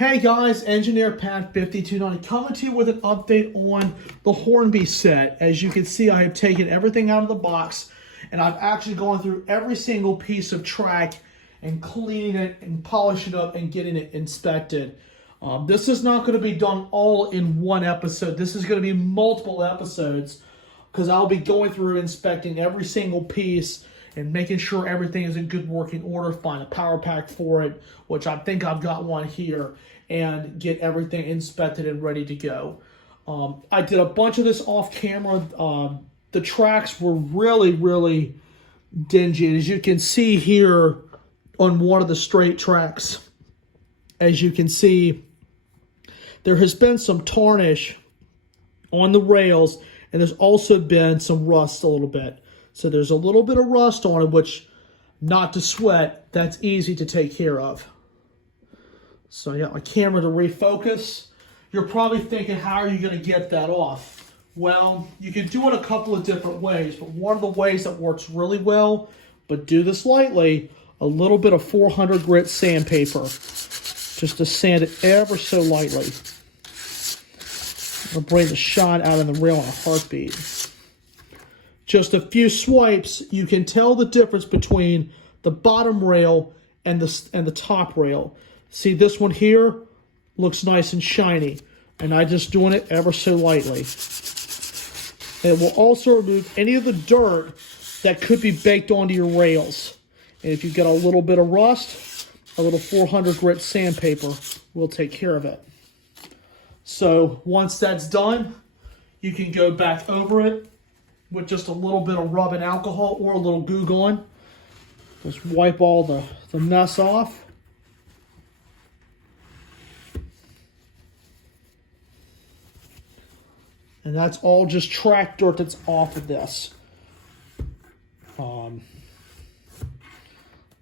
Hey guys, Engineer Pat 5290 coming to you with an update on the Hornby set. As you can see, I have taken everything out of the box and I've actually gone through every single piece of track and cleaning it and polishing it up and getting it inspected. This is not going to be done all in one episode. This is going to be multiple episodes because I'll be going through inspecting every single piece and making sure everything is in good working order, find a power pack for it, which I think I've got one here, and get everything inspected and ready to go. I did a bunch of this off camera. The tracks were really dingy. And as you can see here on one of the straight tracks, as you can see, there has been some tarnish on the rails, and there's also been some rust a little bit. So there's a little bit of rust on it, which, not to sweat, that's easy to take care of. So I got my camera to refocus. You're probably thinking, how are you going to get that off? Well, you can do it a couple of different ways, but one of the ways that works really well, but do this lightly, a little bit of 400 grit sandpaper, just to sand it ever so lightly. It'll bring the shine out of the rail in a heartbeat. Just a few swipes, you can tell the difference between the bottom rail and the top rail. See, this one here looks nice and shiny, and I'm just doing it ever so lightly. And it will also remove any of the dirt that could be baked onto your rails. And if you've got a little bit of rust, a little 400 grit sandpaper will take care of it. So once that's done, you can go back over it with just a little bit of rubbing alcohol or a little Goo Gone. Just wipe all the mess off. And that's all just track dirt that's off of this.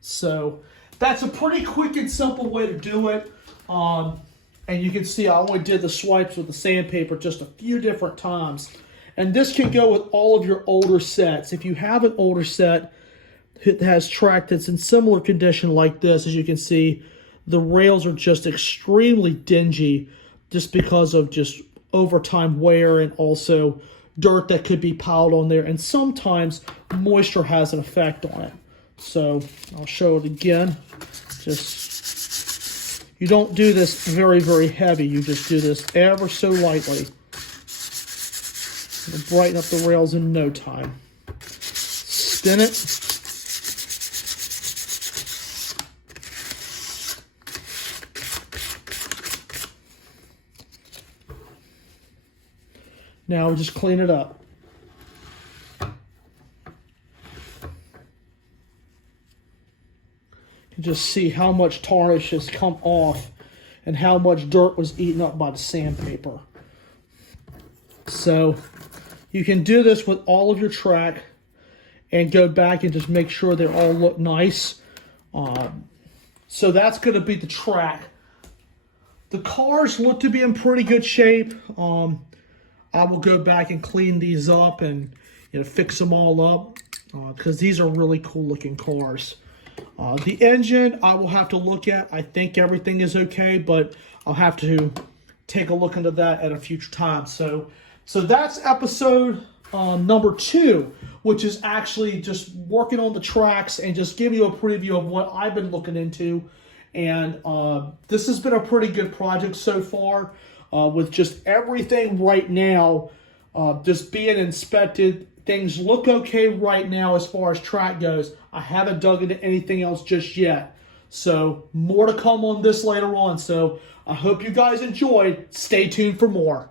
So that's a pretty quick and simple way to do it. And you can see I only did the swipes with the sandpaper just a few different times. And this can go with all of your older sets. If you have an older set that has track that's in similar condition like this, as you can see, the rails are just extremely dingy just because of just overtime wear and also dirt that could be piled on there. And sometimes moisture has an effect on it. So I'll show it again. You don't do this very heavy. You just do this ever so lightly. It'll brighten up the rails in no time. Spin it. Now we just clean it up. You just see how much tarnish has come off and how much dirt was eaten up by the sandpaper. So you can do this with all of your track and go back and just make sure they all look nice. So that's going to be the track. The cars look to be in pretty good shape. I will go back and clean these up and fix them all up because these are really cool looking cars. The engine I will have to look at. I think everything is okay, but I'll have to take a look into that at a future time. So that's episode number 2, which is actually just working on the tracks and just giving you a preview of what I've been looking into. And this has been a pretty good project so far with just everything right now just being inspected. Things look okay right now as far as track goes. I haven't dug into anything else just yet. So more to come on this later on. So I hope you guys enjoyed. Stay tuned for more.